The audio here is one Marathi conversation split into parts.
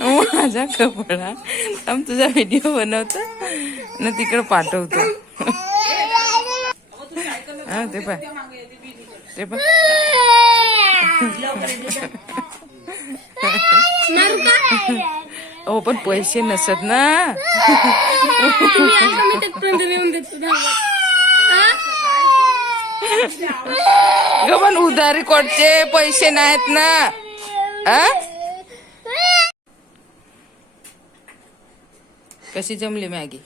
माझा कपडा थांब, तुझा व्हिडिओ बनवतो ना तिकडे पाठवतो. हा ते पाय, ते पाय. हो पण पैसे नसत ना. ग पण उधारी कोटचे पैसे नाहीत ना. कशी जमली मॅगी?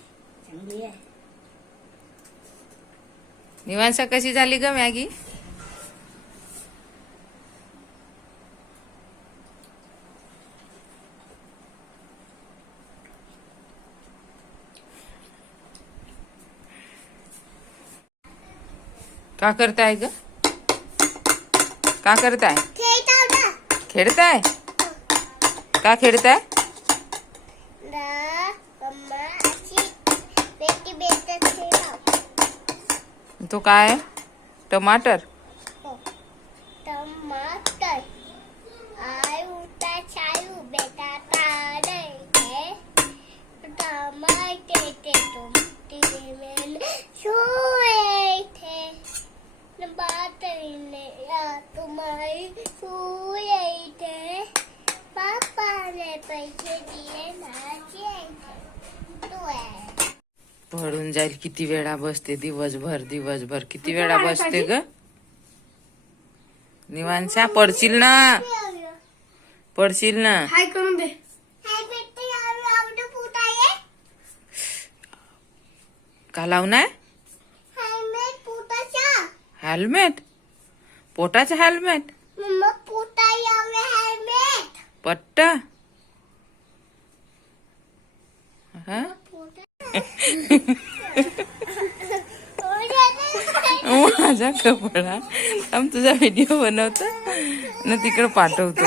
निवांसा कशी झाली ग मॅगी? का करताय ग? का करताय? खेळताय? का खेळताय? तो काय? टमाटर. टमाटर आय उठा चालू बेटा तारे टमाटे ते तुमटी में सोए थे बातने या तुम्हारी सोए थे पापा ने पैसे दिए नाचे तो है. पडून जाईल. किती वेळा बसते दिवसभर दिवसभर? किती वेळा बसते ग निवांसा? पडशील ना, पडशील ना. हाय करून दे. हाय बेटे आवडे फुटाये का लावणार? हेल्मेट फुटाचा. हेल्मेट? पोटाचं हेल्मेट? मम्मा फुटाया हेल्मेट पट्टा. हा माझा कपडा थांब, तुझा व्हिडिओ बनवतो ना तिकडे पाठवतो.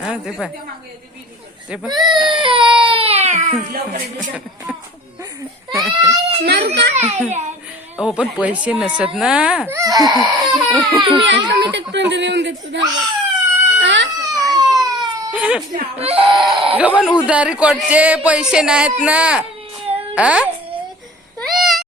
हा ते पाय, ते पाय. हो पण पैसे नसत ना. ग पण उधारी कोटचे पैसे नाहीत ना.